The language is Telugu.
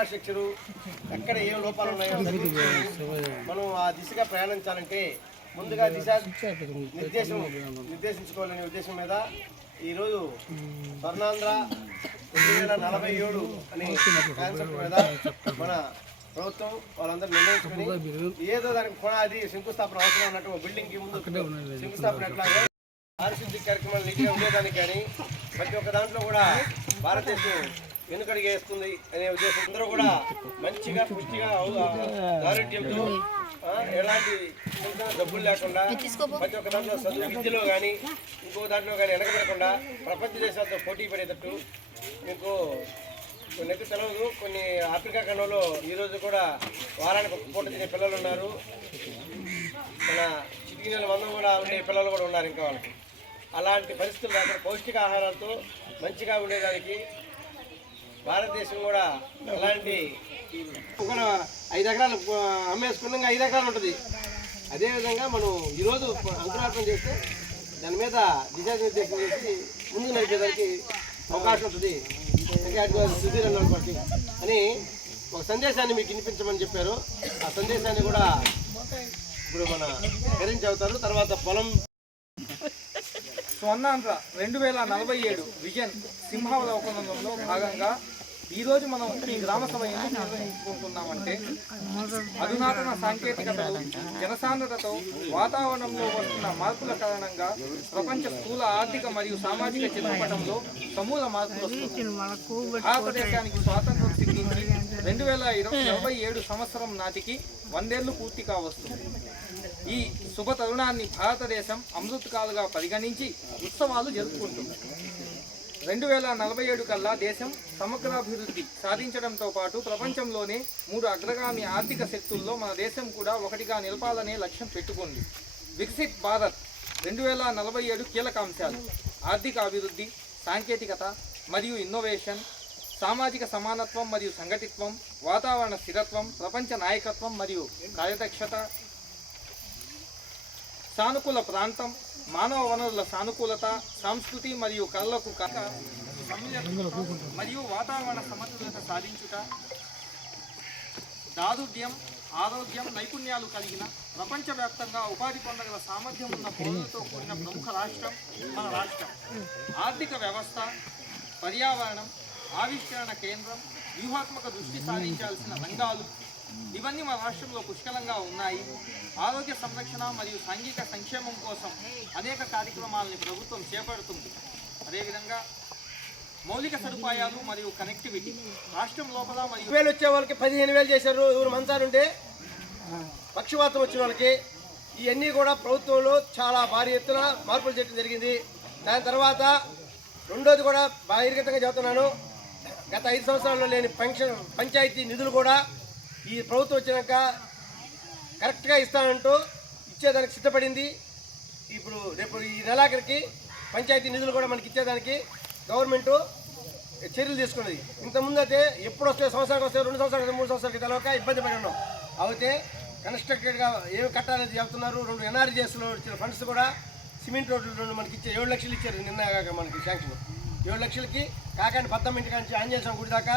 ఇన్ఫ్రాస్ట్రక్చరు ఎక్కడ ఏ లోపాలు ఉన్నాయో మనం ఆ దిశగా ప్రయాణించాలంటే ముందుగా దిశ నిర్దేశం నిర్దేశించుకోవాలనే ఉద్దేశం మీద ఈరోజు స్వర్ణాంధ్ర రెండు వేల నలభై ఏడు అనే కాన్సెప్ట్ మీద మన ప్రభుత్వం వాళ్ళందరూ నిర్ణయించుకుని ఏదో దానికి పునాది శంకుస్థాపన అవసరం ఉన్నట్టు ఒక బిల్డింగ్కి ముందు శంకుస్థాపన ఎట్లాగో పారిశుద్ధ్య కార్యక్రమాలు నీట్గా ఉండేదానికి కానీ ప్రతి ఒక్క దాంట్లో కూడా భారతదేశం వెనుకడిగి వేస్తుంది అనే ఉద్దేశం అందరూ కూడా మంచిగా పుష్టిగా ఔ- ఎలాంటి డబ్బులు జబ్బులు లేకుండా ప్రతి ఒక్క దాంట్లో చదువు విద్యలో కానీ ఇంకో దాంట్లో కానీ వెనకబడకుండా ప్రపంచ దేశాలతో పోటీ పడేటట్టు మీకు కొన్ని అయితే కొన్ని ఆఫ్రికా ఖండంలో ఈరోజు కూడా వారానికి ఒక పూట తినే పిల్లలు ఉన్నారు. మన చిటికి నెల మందం కూడా ఉండే పిల్లలు కూడా ఉన్నారు ఇంకా వాళ్ళకి. అలాంటి పరిస్థితులు రాకుండా పౌష్టికాహారాలతో మంచిగా ఉండేదానికి భారతదేశం కూడా అలాంటి ఒక ఐదు ఎకరాలు అమ్మేసుకున్నాక ఐదు ఎకరాలు ఉంటుంది. అదేవిధంగా మనం ఈరోజు అంకురార్పణ చేస్తే దాని మీద దిశానిర్దేశం చేసి ముందుకు నడిపేదానికి అవకాశం ఉంటుంది. ఇంకా అటు సుధీర్ అన్న వాళ్ళకి అని ఒక సందేశాన్ని మీకు వినిపించమని చెప్పారు. ఆ సందేశాన్ని కూడా ఇప్పుడు మన గరించి అవుతారు తర్వాత పొలం స్వర్ణాంధ్ర రెండు వేల నలభై ఏడు విజన్ సింహావలోకనంలో భాగంగా ఈ రోజు మనం ఈ గ్రామ సభ ఎందుకు నిర్వహించుకుంటున్నామంటే అధునాతన సాంకేతికతలు జనసాంద్రతతో వాతావరణంలో వస్తున్న మార్పుల కారణంగా ప్రపంచ స్థూల ఆర్థిక మరియు సామాజిక చిత్రపటంలో సమూల మార్పులు వస్తున్నాయి. భారతదేశానికి స్వాతంత్రం సిద్ధించి రెండు వేల ఇరవై ఇరవై ఏడు సంవత్సరం నాటికి వందేళ్ళు పూర్తి కావస్తుంది. ఈ శుభ తరుణాన్ని భారతదేశం అమృతకాలుగా పరిగణించి ఉత్సవాలు జరుపుకుంటుంది. రెండు వేల నలభై ఏడు కల్లా దేశం సమగ్రాభివృద్ధి సాధించడంతో పాటు ప్రపంచంలోనే మూడు అగ్రగామి ఆర్థిక శక్తుల్లో మన దేశం కూడా ఒకటిగా నిలపాలనే లక్ష్యం పెట్టుకుంది. వికసిత్ భారత్ రెండు వేల నలభై ఏడు కీలక అంశాలు ఆర్థిక అభివృద్ధి సాంకేతికత మరియు ఇన్నోవేషన్ సామాజిక సమానత్వం మరియు సంఘటిత్వం వాతావరణ స్థిరత్వం ప్రపంచ నాయకత్వం మరియు కార్యదక్షత సానుకూల ప్రాంతం మానవ వనరుల సానుకూలత సంస్కృతి మరియు కళలకు కాక మరియు వాతావరణ సమతుల్యత సాధించుట దారుఢ్యం ఆరోగ్యం నైపుణ్యాలు కలిగిన ప్రపంచవ్యాప్తంగా ఉపాధి పొందగల సామర్థ్యం ఉన్న పౌరులతో కూడిన ప్రముఖ రాష్ట్రం మన రాష్ట్రం. ఆర్థిక వ్యవస్థ పర్యావరణం ఆవిష్కరణ కేంద్రం వ్యూహాత్మక దృష్టి సాధించాల్సిన రంగాలు ఇవన్నీ మన రాష్ట్రంలో పుష్కలంగా ఉన్నాయి. ఆరోగ్య సంరక్షణ మరియు సాంఘిక సంక్షేమం కోసం అనేక కార్యక్రమాలని ప్రభుత్వం చేపడుతుంది. అదేవిధంగా మౌలిక సదుపాయాలు మరియు కనెక్టివిటీ రాష్ట్రం లోపల మరియు వేలు వచ్చే వాళ్ళకి పదిహేను వేలు చేశారు ఎవరు మంచాలుంటే పక్షవాతం వచ్చిన వాళ్ళకి ఇవన్నీ కూడా ప్రభుత్వంలో చాలా భారీ ఎత్తున మార్పులు చేయడం జరిగింది. దాని తర్వాత రెండోది కూడా బహిర్గతంగా చెబుతున్నాను. గత ఐదు సంవత్సరాల్లో లేని పెన్షన్ పంచాయతీ నిధులు కూడా ఈ ప్రభుత్వం వచ్చినాక కరెక్ట్గా ఇస్తానంటూ ఇచ్చేదానికి సిద్ధపడింది. ఇప్పుడు రేపు ఈ నెలాఖరికి పంచాయతీ నిధులు కూడా మనకి ఇచ్చేదానికి గవర్నమెంటు చర్యలు తీసుకున్నది. ఇంతకుముందు అయితే ఎప్పుడు వస్తే సంవత్సరానికి వస్తే రెండు సంవత్సరాలు మూడు సంవత్సరాలకి తెలవక ఇబ్బంది పడి ఉన్నాం అయితే కన్స్ట్రక్టెడ్గా ఏమి కట్టాలని చెబుతున్నారు రెండు ఎన్ఆర్జీఎస్లో ఇచ్చిన ఫండ్స్ కూడా సిమెంట్ రోడ్లు రెండు మనకి ఇచ్చే ఏడు లక్షలు ఇచ్చారు నిన్న మనకి శాంక్షన్. ఏడు లక్షలకి కాకండి పద్దెనిమిది ఇంటి కాంచి ఆంజనేయ స్వామి గుడి దాకా